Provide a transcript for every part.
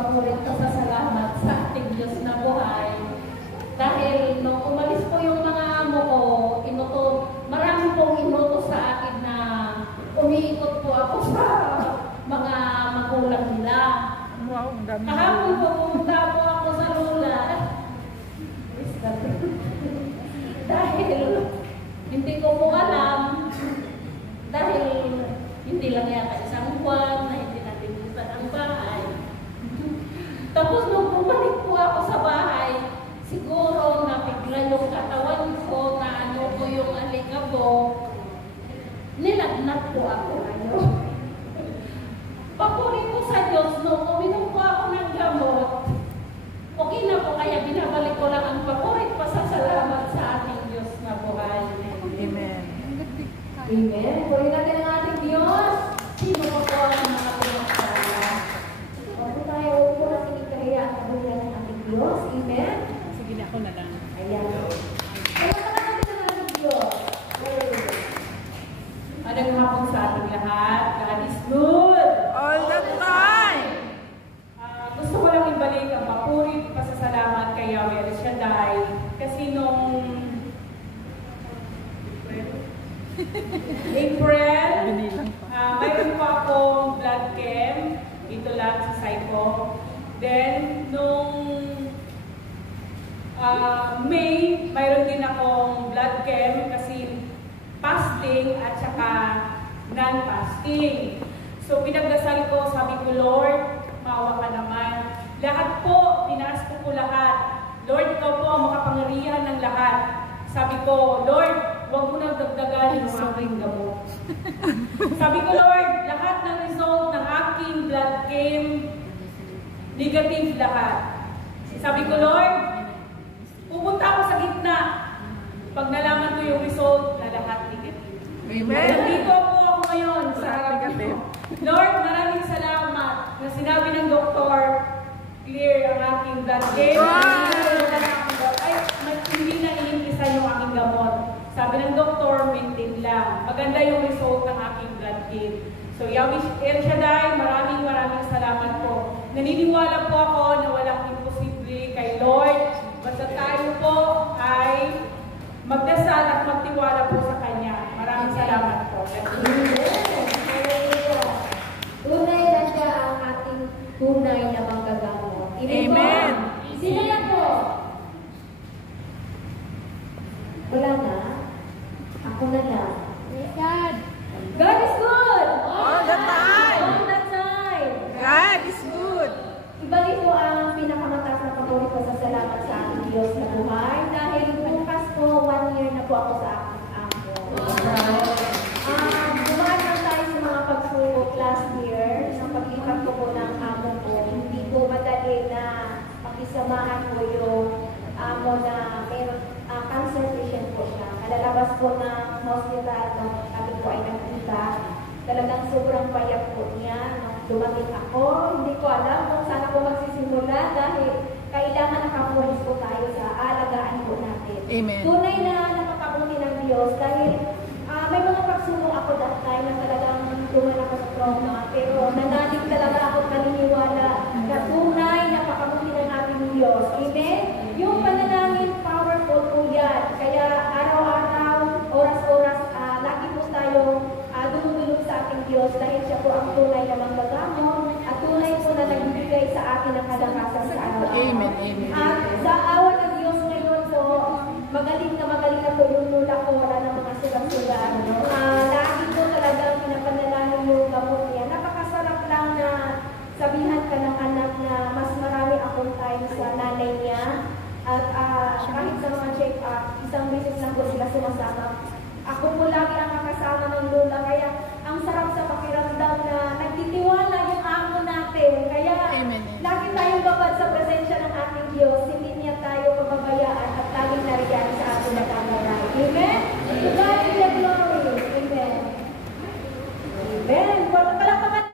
magpapulit pasasalamat sa ating Diyos na buhay. Dahil nung umalis po yung mga amo ko, marami pong inutos sa akin na umiikot po ako sa mga magulang nila. Wow, ang dami. Kahapon po pumunta po ako sa Lula. Dahil hindi ko po alam, dahil hindi lang yata isang buwan na hindi natin bilisan ang bahay. Tapos nung bumalik po ako sa bahay, siguro napigla yung katawan ko na ano po yung alikabok. Nilagnat po ako ngayon. Papuri po sa Diyos, nung uminom po ako ng gamot, okay na po, kaya binabalik ko lang ang papurit pasasalamat sa ating Diyos na buhay. Amen. Amen. Puri natin ang ating Diyos. Sino po po ang mga pinagkala? Bago tayo po na sinikahiya ang kabuhay ng ating Diyos. Amen. Sige na, ako na lang. Ayan. Palakpakan natin ang ating Diyos. Magandang hapon sa ating lahat. God is good. All the time! Gusto ko lang ibalik ang papuri, pasasalamat kay Yahweh El Shaddai. Kasi nung April, mayroon pa akong blood camp. Ito lang sa Saipo. Then, nung May, mayroon din akong blood camp kasi fasting at saka non-fasting. So, pinagdasal ko, sabi ko, Lord, maawa ka naman. Lahat po, tinaas ko po lahat. Lord, ikaw po ang makapangyarihan ng lahat. Sabi ko, Lord, huwag mo nang dagdagan yung aking gamot. Sabi ko, Lord, lahat ng result ng aking blood came, negative lahat. Sabi ko, Lord, pupunta ako sa gitna. Pag nalaman ko yung result na lahat negative. Amen. Nandito po ako ngayon sa harap mo. Lord, maraming salamat na sinabi ng doktor, clear ang aking blood game. Ay, hindi na inimpisa yung aking gamot. Sabi ng doktor, maintain lang. Maganda yung result ng aking blood game. So, Yahweh El Shaddai, maraming salamat po. Naniniwala po ako na walang imposible kay Lord. Basta tayo po ay magdasal at magtiwala po sa Kanya. Maraming salamat po. Tunay na siya ang ating tunay na manggagamot. Amen. Sino yan po? Wala na? Ako na lang. God. God is good! All the time! All the time! God is good! Ibalik ko ang pinakamataas na papuri ko sa salamat sa aking Diyos na buhay dahil bukas po, 1 year na po ako sa aking amo. Dumaan lang tayo sa mga pagsubok last year. Sa paglipat ko po ng amo ko, hindi po madali na pakisamahan ko yung amo na mayroon cancer patient po siya. Kalalabas po ng hospital nung kami po ay nagkita. Talagang sobrang payat po niya. Nung dumating ako, hindi ko alam kung saan ako magsisimula dahil kailangan nakapulis po tayo sa alagaan po natin. Amen. Tunay na nakakabuti ng Diyos dahil may mga pagsubok ako that time na talagang duman ako sa trauma. Pero nanalig talaga ako naniniwala na tunay na pakabuti ng ating Diyos. Amen? Yung panalangin, powerful po yan. Kaya araw-araw, oras-oras, lagi po tayo dumudulog sa ating Diyos dahil siya po ang tunay na manggagamot at tunay po na nagbibigay sa atin ng kalakasan sa araw-araw. Amen. Amen. At sa awa ng Diyos ngayon po, magaling na po yung lula ko, wala na mga sugat-sugat. Lagi po talagang pinapanalangin yung gamot niya. Napakasarap lang na sabihan ka ng anak na mas marami akong time sa nanay niya. At kahit sa mga check-up, isang beses lang po sila sumasama. Ako po lagi ang nakasama ng lula. Kaya ang sarap sa pakiramdam na nagtitiwala yung amo natin. Kaya Amen. lagi tayong babad sa presensya ng ating Diyos. Hindi niya tayo pababayaan at laging nariyan sa ating nagkamaray. Amen? To God be the glory. Amen. Amen. Palakpakan.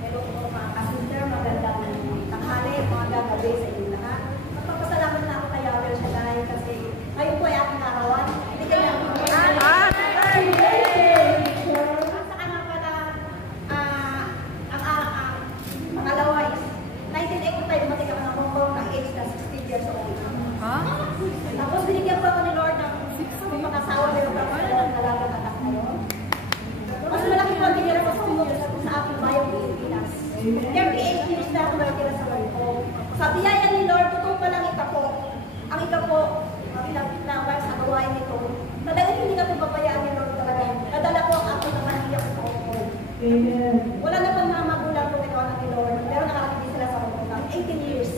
Hello po mga kasinter. Magandang tanghali. Magandang gabi sa inyo lahat. Magpapasalamat na ako kay Yahweh El Shaddai kasi ngayon po ay aking arawan. Hindi kaya makasawa pero ng dalagang anak na yun. Mas malaki po ang tinira ko sa aking bayan Pilipinas. 38 years na ako nakatira sa Lord ko. Sa biyaya ni Lord, totoo pa lang ikapo. Ang ikapo, pinapit na ba sa gawain nito. Talagang hindi ka po papayaan ni Lord talaga. Nadala ko ang aking pamahilya ko. Amen. Wala na pang mga magulang ko ikaw na ni Lord. Pero nakakabigay sila sa Lord. 18 years.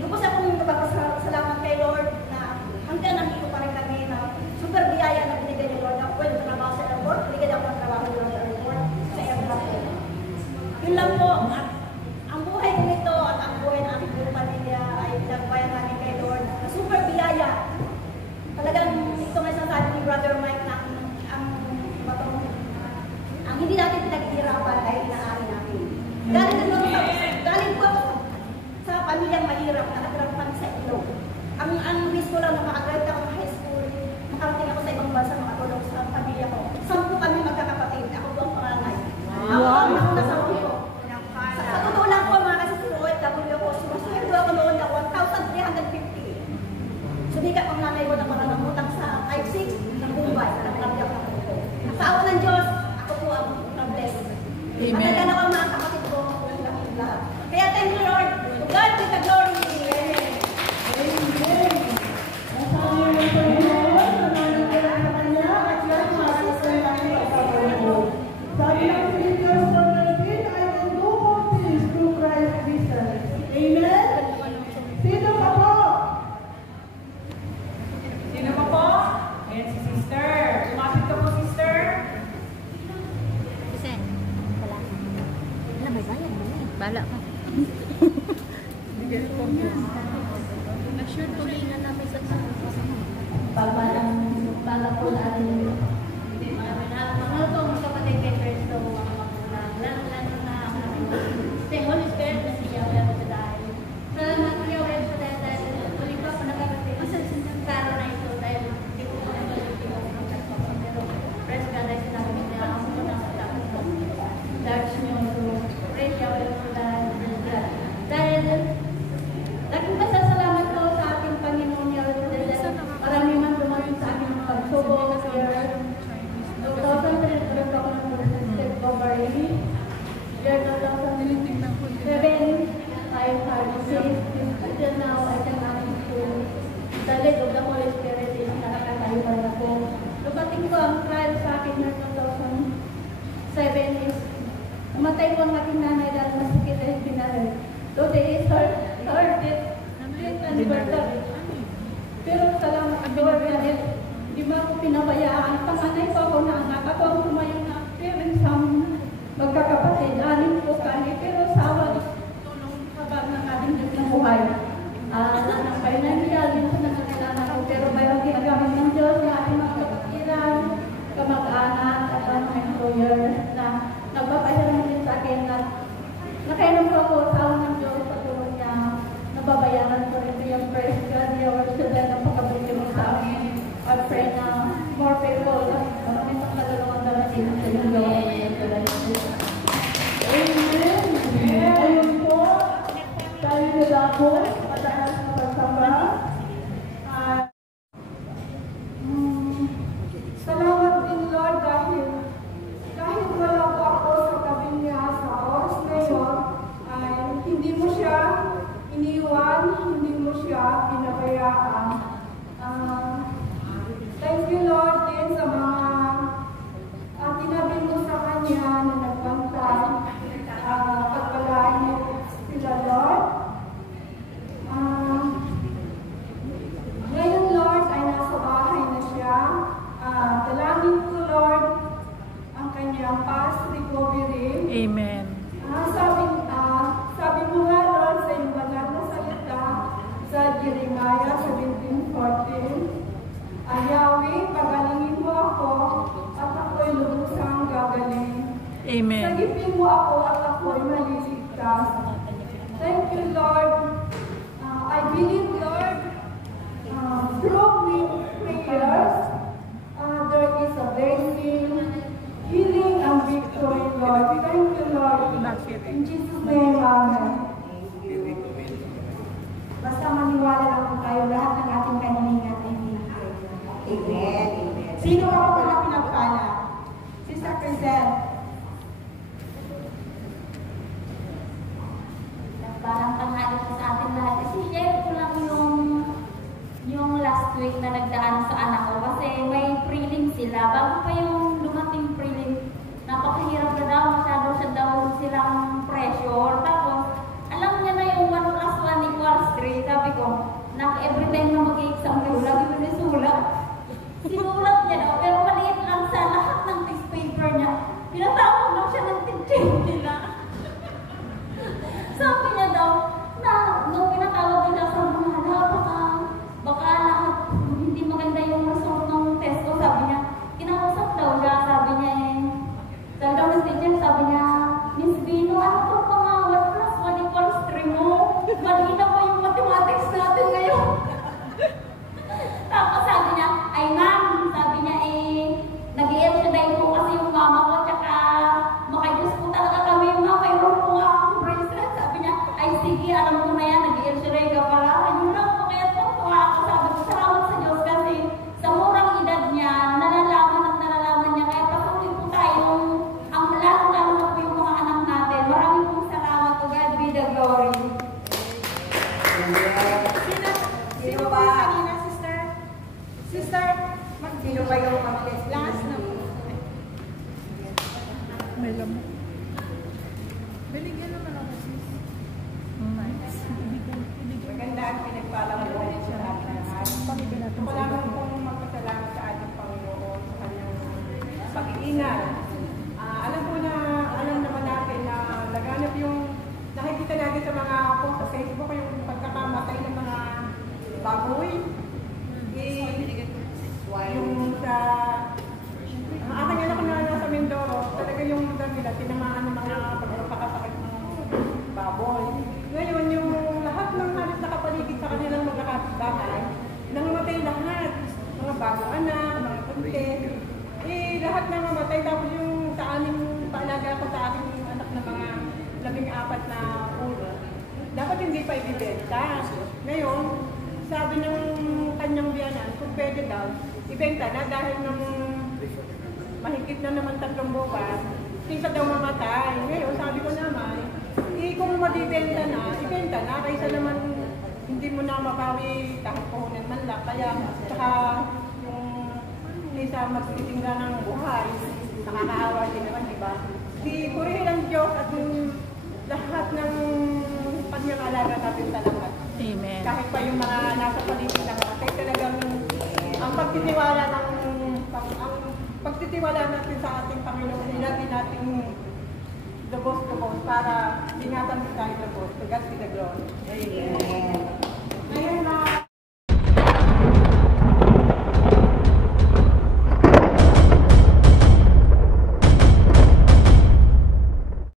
Lubos akong magpapasalamat kay Lord na hanggang nandito pa rin kami na super biyaya na binigay ni Lord. Ako pwede trabaho sa airport. Binigay ako ng trabaho ni Lord sa airport. Sa aircraft. Yun lang po. Ang buhay ko nito at ang buhay ng aking buong pamilya ay pinagbayan namin kay Lord na super biyaya. Talagang ito nga sinasabi ni Brother Mike na ang hindi natin pinaghihirapan ay inaari natin. Galing po sa pamilyang mahirap na nagkaroon kami sa ilog. Ang wish ko lang na makagraduate ako ng high school, makarating ako sa ibang bansa, makatulong sa pamilya ko. 10 kami magkakapatid. Ako po ang panganay. Ako ang nasa ulo. Sa totoo lang po mga kasi si OFW ko, sumasweldo ako noon na 1,350. Sumikat ang nanay ko na marangamutang sa 5-6 ng Mumbai, ng Pagyak na po. Sa awa ng Diyos, ako po ang na-bless. Matagal ako ang mga kapatid ko, lahat. Kaya thank you Lord, to God be the glory. Amen. Amen. Masabi mo sa Panginoon, samanin ka lang sa Kanya at yan maraming sa langit at pagkaroon. Sabi ng Philippians 4:19, I can do all things through Christ Jesus. Amen? Sino pa po? Sino pa po? Ayan si sister. Lumapit ka po, sister. Bala ka. Nag-sure tulingan namin sa Pagbalang po natin. Mga itong kapatid kay Cristo, mga magulang, lalo na si Holy Spirit na siya, lalo sa dahil. Salamat po yung rin sa dahil tuloy pa po nakakapit. Ang karo na ito dahil hindi ko po pero praise God ay sinabi niya ang muna sa tapos ko. Dahil niyo to praise siya ulit po dahil laking pasasalamat ko sa ating Panginoon niya marami man dumating sa aking pagsubok year 2003 nagkaroon ako ng February year 2007 I had until now I cannot to the lead of the Holy Spirit is nakakatayo pa rin ako. Lupating ko ang trial sa akin year 2007 is umatay po ang aking nanay dahil masakit ay pinaril. So they is her anniversary. Pero salamat ang Lord dahil di ba ako pinabayaan. Panganay po ako na anak. Ako ang tumayong na parents sa magkakapatid. 6 po kami. Pero sa awa tulong habang ng ating Diyos na buhay. Ng financial, minsan nangangailangan ako. Pero mayroong ginagamit ng Diyos na ating mga kapatiran, kamag-anak, at mga employer na nagpapahiram din sa akin na nakainom ko ako sa awa ng Diyos sa tulong niya. Nababayaran ko rin yung praise God. Yung sila ng pagkabuti mo sa amin. I pray na more people. Maraming pang kalulungan darating sa iyong gawa. Amen. Ayun po, tayo nila po, mataas na pagsamba. Salamat din Lord dahil kahit wala po ako sa tabi niya sa oras na yun, ay hindi mo siya iniwan, hindi mo siya pinabayaan. Thank you Lord din sa mga tinabi mo sa Kanya na nagbantay. Pagpalain mo sila Lord. Ngayon Lord ay nasa bahay na siya. Dalangin ko Lord ang kanyang past recovery. Amen. Sabi mo nga Lord sa iyong banal na salita sa Jeremiah 17:14, Yahweh, pagalingin mo ako at ako'y lubusang gagaling. Amen. Sagipin mo ako at ako'y maliligtas. Thank you Lord. I believe Lord, through prayers, there is a blessing, healing and victory Lord. Thank you Lord. In Jesus' name, Amen. Basta maniwala lang po tayo, lahat ng ating kanilingan ay binigay. mag-exam kayo, lagi mo nasulat. Sinulat niya daw, pero maliit lang sa lahat ng test paper niya. Pinatawag lang siya ng teacher nila. Sabi niya daw, na nung pinatawag nila sa mga baka lahat hindi maganda yung result ng test ko, sabi niya, kinausap daw siya, sabi niya sabi daw ng teacher, sabi niya, Miss Bino, ano to mga 1+1 equals 3 mo? Mali na po yung mathematics natin ngayon. Tapos sabi niya, ay ma'am, sabi niya nag-i-el siya dahil po kasi yung mama ko, tsaka makajus po talaga kami, ma'am, mayroon po nga akong bracelet. Sabi niya, ay sige, alam ko na yan, nag-i-el siya rin ka pala. Ayun lang po, kaya po ako, sabi ko, salamat sa Diyos kasi sa murang edad niya, nalalaman niya, kaya patuloy po tayong, ang lalo-lalo na po yung mga anak natin. Maraming pong salamat to God be the glory. Sino ba kanina, sister? Sister, sino ba yung mag-test? Last na po. May lamok. Binigyan naman ako, sis. Nice. Maganda ang pinagpalang mo sa ating lahat. Wala naman pong magpasalamat sa ating Panginoon sa kanyang pag-iingat. Alam naman natin na laganap yung nakikita natin sa mga post sa Facebook yung pagkakamatay ng mga baboy. Yung sa aking anak na nasa Mindoro, talaga yung lugar nila, tinamaan ng mga pagpapakasakit ng baboy. Ngayon, yung lahat ng halos nakapaligid sa kanilang mga kapitbahay, nangamatay lahat. Mga bagong anak, mga kunti. Lahat nangamatay. Tapos yung sa aming paalaga ko sa aking anak na mga 14 na ulo, dapat hindi pa ibibenta. Ngayon, sabi ng kanyang biyanan, kung pwede daw, ibenta na dahil nung mahigit na naman 3 buwan, kaysa daw mamatay. Ngayon, sabi ko naman, kung mabibenta na, ibenta na, kaysa naman hindi mo na mabawi kahit puhunan man lang. Kaya, saka yung kaysa magtitingga ng buhay, nakakaawa din naman, di ba? Purihin ang Diyos at yung lahat ng kanyang alaga natin sa lahat. Amen. Kahit pa yung mga nasa paligid ng mga, kaya talagang ang pagtitiwala natin sa ating Panginoon, ilagay natin lubos-lubos para ingatan tayo lubos. To God be the glory. Amen.